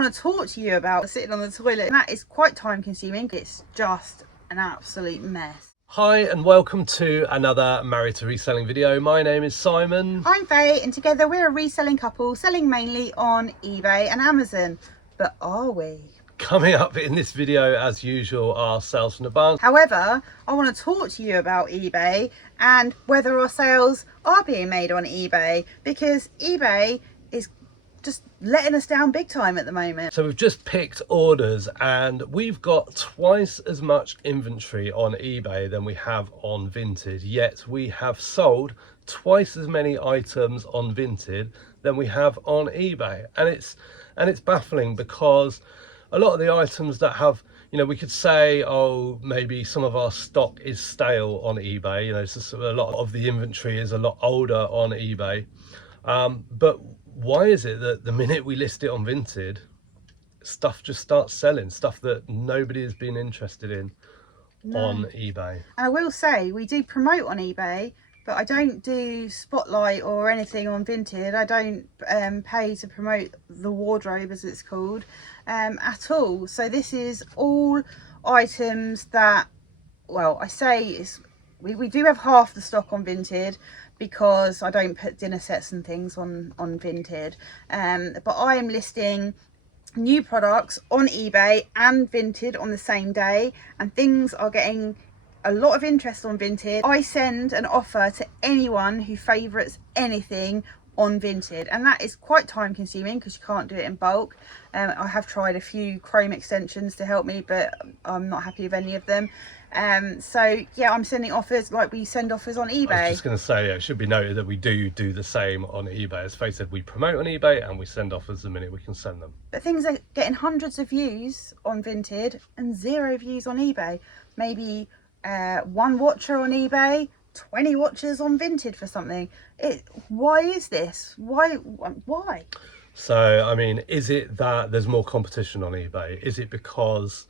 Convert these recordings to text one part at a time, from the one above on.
want to talk to you about sitting on the toilet, and that is quite time consuming. It's just an absolute mess. Hi and welcome to another Married to Reselling video. My name is Simon. I'm Faye, and together we're a reselling couple selling mainly on eBay and Amazon. But are we? Coming up in this video, as usual, are sales from the barn. However, I want to talk to you about eBay and whether our sales are being made on eBay, because eBay is just letting us down big time at the moment. So we've just picked orders and we've got twice as much inventory on eBay than we have on Vinted, yet we have sold twice as many items on Vinted than we have on eBay. And it's baffling, because a lot of the items that have, you know, we could say, oh, maybe some of our stock is stale on eBay. You know, it's a lot of the inventory is a lot older on eBay. But why is it that the minute we list it on Vinted, stuff just starts selling, stuff that nobody has been interested in on eBay? And I will say, we do promote on eBay, but I don't do spotlight or anything on Vinted. I don't pay to promote the wardrobe, as it's called, at all. So this is all items that, well, I say it's, we do have half the stock on Vinted, because I don't put dinner sets and things on Vinted. But I am listing new products on eBay and Vinted on the same day, and things are getting a lot of interest on Vinted. I send an offer to anyone who favourites anything on Vinted, and that is quite time consuming because you can't do it in bulk. I have tried a few Chrome extensions to help me, but I'm not happy with any of them. So yeah, I'm sending offers like we send offers on eBay. I was just going to say, it should be noted that we do the same on eBay. As Faye said, we promote on eBay and we send offers the minute we can send them. But things are getting hundreds of views on Vinted and 0 views on eBay. Maybe 1 watcher on eBay, 20 watchers on Vinted for something. Why is this? Why? So, I mean, is it that there's more competition on eBay? Is it because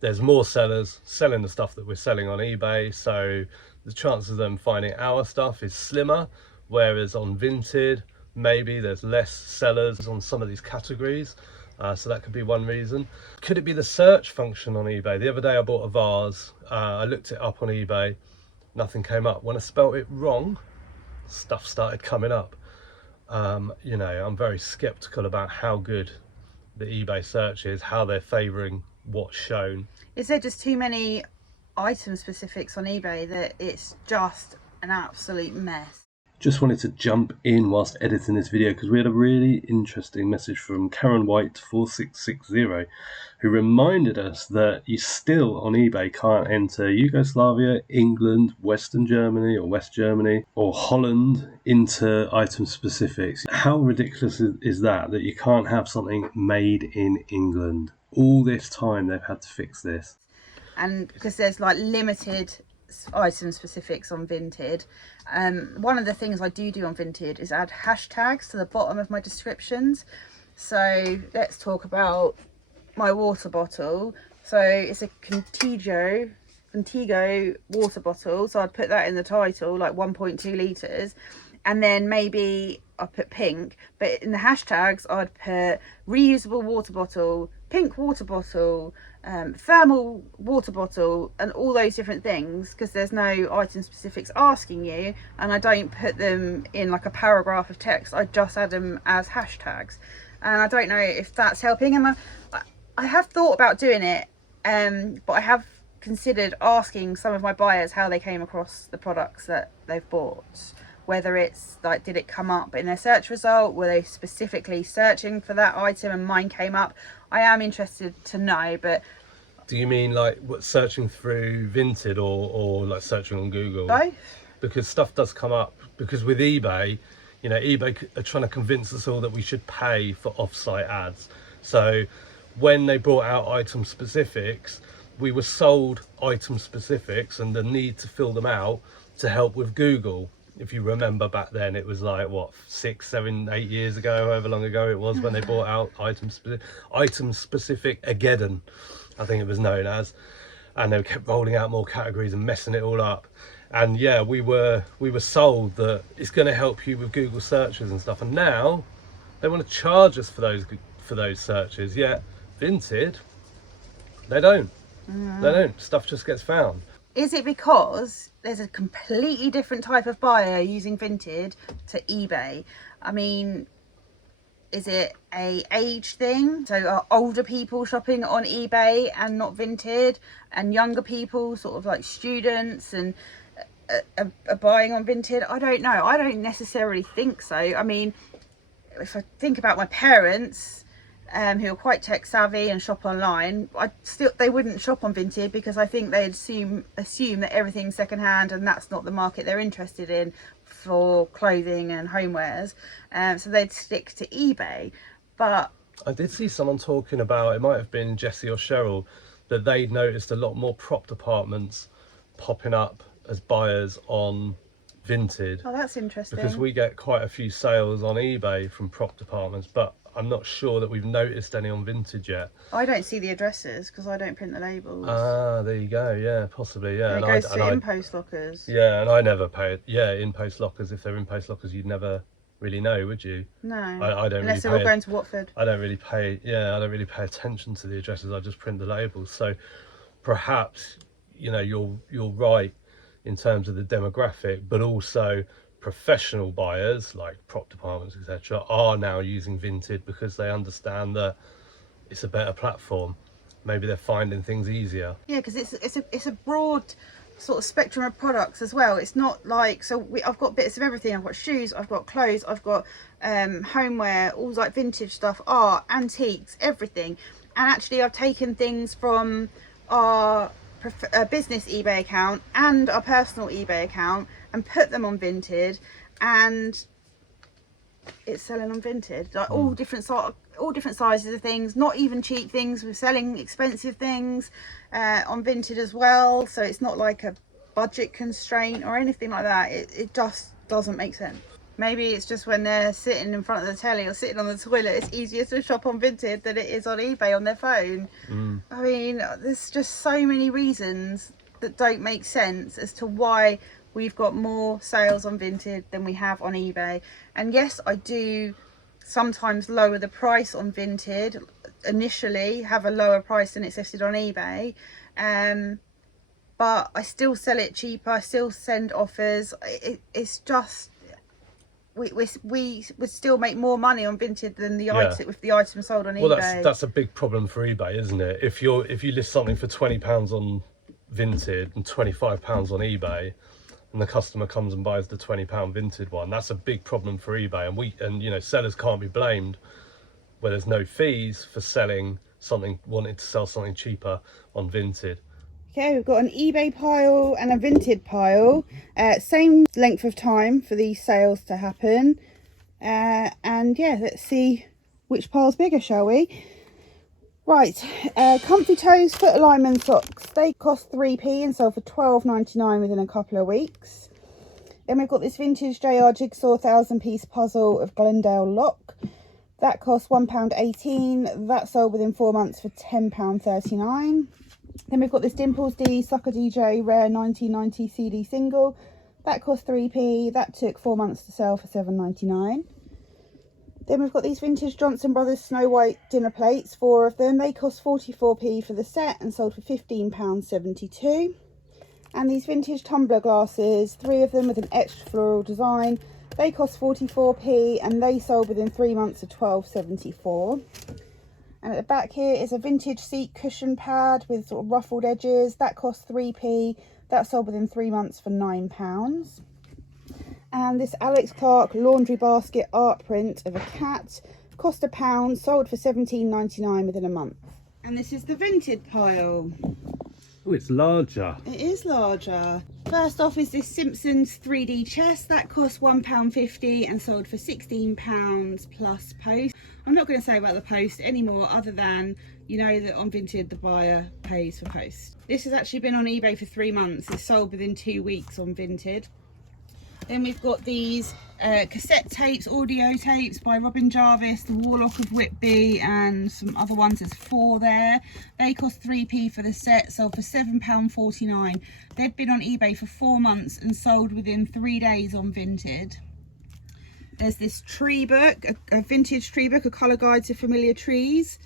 there's more sellers selling the stuff that we're selling on eBay, so the chances of them finding our stuff is slimmer, whereas on Vinted, maybe there's less sellers on some of these categories? So that could be one reason. Could it be the search function on eBay? The other day I bought a vase, I looked it up on eBay, nothing came up. When I spelt it wrong, stuff started coming up. You know, I'm very skeptical about how good the eBay search is, how they're favouring what's shown. Is there just too many item specifics on eBay that it's just an absolute mess? Just wanted to jump in whilst editing this video, because we had a really interesting message from Karen White 4660, who reminded us that you still on eBay can't enter Yugoslavia, England, Western Germany or West Germany or Holland into item specifics. How ridiculous is that you can't have something made in England? All this time they've had to fix this. And because there's like limited item specifics on Vinted. One of the things I do on Vinted is add hashtags to the bottom of my descriptions. So let's talk about my water bottle. So it's a Contigo water bottle, so I'd put that in the title, like 1.2 litres, and then maybe I put pink, but in the hashtags I'd put reusable water bottle, pink water bottle, thermal water bottle, and all those different things, because there's no item specifics asking you, and I don't put them in like a paragraph of text. I just add them as hashtags, and I don't know if that's helping. And I have thought about doing it, but I have considered asking some of my buyers how they came across the products that they've bought. Whether it's like, did it come up in their search result? Were they specifically searching for that item and mine came up? I am interested to know, but... Do you mean like what, searching through Vinted or like searching on Google? Both. Because stuff does come up. Because with eBay, you know, eBay are trying to convince us all that we should pay for off-site ads. So when they brought out item specifics, we were sold item specifics and the need to fill them out to help with Google. If you remember back then, it was like what, 6, 7, 8 years ago, however long ago it was, when they brought out item specific Ageddon, I think it was known as, and they kept rolling out more categories and messing it all up. And yeah, we were sold that it's going to help you with Google searches and stuff, and now they want to charge us for for those searches, yet Vinted, they don't. They don't. Stuff just gets found. Is it because there's a completely different type of buyer using Vinted to eBay? I mean, is it a age thing? So are older people shopping on eBay and not Vinted, and younger people, sort of like students, and are buying on Vinted? I don't know. I don't necessarily think so. I mean, if I think about my parents, who are quite tech savvy and shop online, they wouldn't shop on Vinted, because I think they'd assume that everything's secondhand, and that's not the market they're interested in for clothing and homewares. So they'd stick to eBay. But I did see someone talking about, it might have been Jessie or Cheryl, that they'd noticed a lot more prop departments popping up as buyers on Vinted. oh, that's interesting. Because we get quite a few sales on eBay from prop departments, but I'm not sure that we've noticed any on Vinted yet. I don't see the addresses because I don't print the labels. Ah, there you go. Yeah, possibly. Yeah, And it goes to in-post lockers. Yeah, and I never pay it. Yeah, in-post lockers. If they're in-post lockers, you'd never really know, would you? No, I don't. unless really they're all going to Watford. I don't really pay. Yeah, I don't really pay attention to the addresses. I just print the labels. So perhaps, you know, you're right in terms of the demographic, but also professional buyers like prop departments, etc., are now using Vinted because they understand that it's a better platform. Maybe they're finding things easier. Yeah, because it's a broad sort of spectrum of products as well. It's not like, I've got bits of everything. I've got shoes, I've got clothes, I've got homeware, all like vintage stuff, art, antiques, everything. And actually I've taken things from our business eBay account and our personal eBay account and put them on Vinted, and it's selling on Vinted, like all different sizes of things, not even cheap things. We're selling expensive things on Vinted as well, so it's not like a budget constraint or anything like that. It just doesn't make sense. Maybe it's just when they're sitting in front of the telly or sitting on the toilet, it's easier to shop on Vinted than it is on eBay on their phone. I mean, there's just so many reasons that don't make sense as to why we've got more sales on Vinted than we have on eBay. And yes, I do sometimes lower the price on Vinted, initially have a lower price than it's listed on eBay, but I still sell it cheaper. I still send offers. It's just, we still make more money on Vinted than the item, with the item sold on eBay. Well, that's a big problem for eBay, isn't it? If you list something for £20 on Vinted and £25 on eBay, and the customer comes and buys the £20 Vinted one, that's a big problem for eBay. And you know, sellers can't be blamed where there's no fees for selling something, wanting to sell something cheaper on Vinted. Okay, we've got an eBay pile and a Vinted pile, same length of time for these sales to happen, and yeah, let's see which pile's bigger, shall we? Right, Comfy Toes foot alignment socks. They cost 3p and sell for £12.99 within a couple of weeks. Then we've got this vintage JR Jigsaw 1000-piece puzzle of Glendale lock. That costs £1.18. That sold within 4 months for £10.39. Then we've got this Dimples D Sucker DJ Rare 1990 CD single. That cost 3p. That took 4 months to sell for £7.99. Then we've got these vintage Johnson Brothers Snow White dinner plates, 4 of them. They cost 44p for the set and sold for £15.72. And these vintage tumbler glasses, 3 of them with an etched floral design. They cost 44p and they sold within 3 months for £12.74. And at the back here is a vintage seat cushion pad with sort of ruffled edges. That costs 3p. That sold within 3 months for £9. And this Alex Clark laundry basket art print of a cat cost £1, sold for £17.99 within a month. And this is the Vinted pile. Oh, it's larger. It is larger. First off is this Simpsons 3D chest. That cost £1.50 and sold for £16 plus post. I'm not going to say about the post anymore, other than you know that on Vinted the buyer pays for post. This has actually been on eBay for 3 months. It's sold within 2 weeks on Vinted. Then we've got these cassette tapes, audio tapes by Robin Jarvis, The Warlock of Whitby, and some other ones. There's 4 there. They cost 3p for the set, sold for £7.49. They've been on eBay for 4 months and sold within 3 days on Vinted. There's this tree book, a vintage tree book, a colour guide to familiar trees.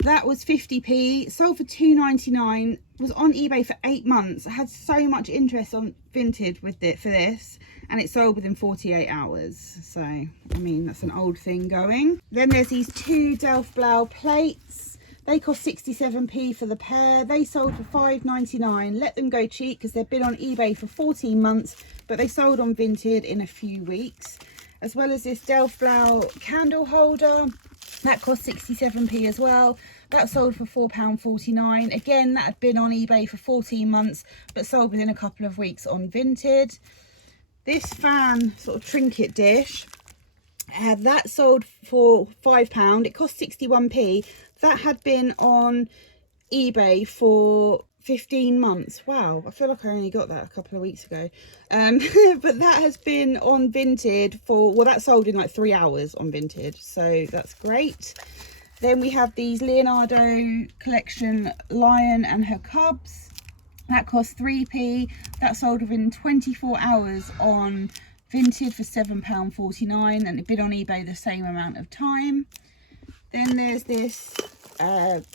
That was 50p, sold for £2.99, was on eBay for 8 months. I had so much interest on Vinted with it for this, and it sold within 48 hours. So, I mean, that's an old thing going. Then there's these 2 Delft Blau plates. They cost 67p for the pair. They sold for £5.99. Let them go cheap because they've been on eBay for 14 months, but they sold on Vinted in a few weeks. As well as this Delft Blau candle holder. That cost 67p as well. That sold for £4.49. Again, that had been on eBay for 14 months, but sold within a couple of weeks on Vinted. This fan sort of trinket dish, that sold for £5. It cost 61p. That had been on eBay for 15 months. Wow, I feel like I only got that a couple of weeks ago. But that has been on Vinted for, well, that sold in like 3 hours on Vinted, so that's great. Then we have these Leonardo collection lion and her cubs. That cost 3p. That sold within 24 hours on Vinted for £7.49, and it'd been on eBay the same amount of time. Then there's this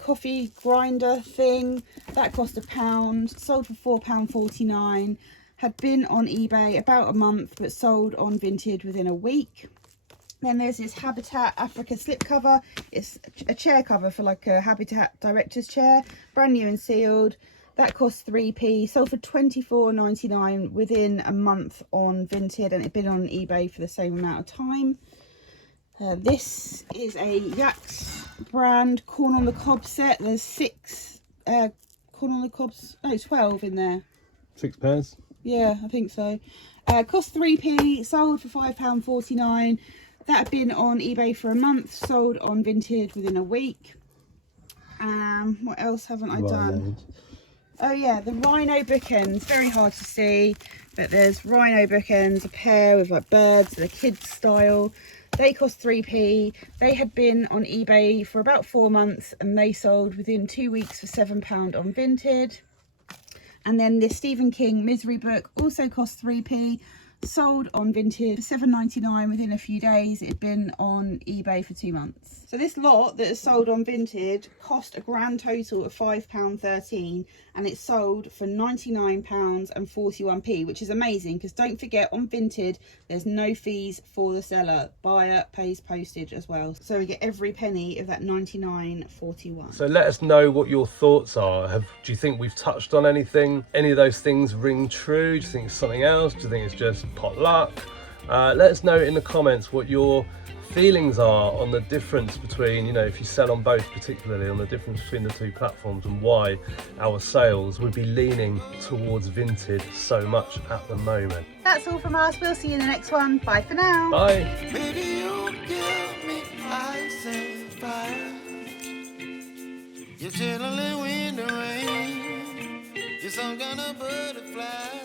coffee grinder thing. That cost £1, sold for £4.49. Had been on eBay about a month, but sold on Vinted within a week. Then there's this Habitat Africa slip cover. It's a chair cover for like a Habitat director's chair, brand new and sealed. That cost 3p, sold for £24.99 within a month on Vinted, and it'd been on eBay for the same amount of time. This is a Yax brand corn on the cob set. There's 6 corn on the cobs, no, 12 in there. 6 pairs? Yeah, I think so. Cost 3p, sold for £5.49. That had been on eBay for a month, sold on Vinted within a week. What else haven't I done? Oh yeah, the rhino bookends. Very hard to see, but there's rhino bookends, a pair with like birds, the kids style. They cost 3p. They had been on eBay for about 4 months, and they sold within 2 weeks for £7 on Vinted. And then this Stephen King Misery book also cost 3p, sold on Vinted for £7.99 within a few days. It had been on eBay for 2 months. So this lot that is sold on Vinted cost a grand total of £5.13, and it sold for £99.41p, which is amazing because don't forget, on Vinted there's no fees for the seller. Buyer pays postage as well, so we get every penny of that £99.41. So let us know what your thoughts are. Do you think we've touched on anything? Any of those things ring true? Do you think it's something else? Do you think it's just pot luck? Let us know in the comments what your feelings are on the difference between, you know, if you sell on both, particularly on the difference between the 2 platforms, and why our sales would be leaning towards Vinted so much at the moment. That's all from us. We'll see you in the next one. Bye for now. Bye. Baby, you give me ice and fire. You're chilling in the rain. You're some kind of butterfly.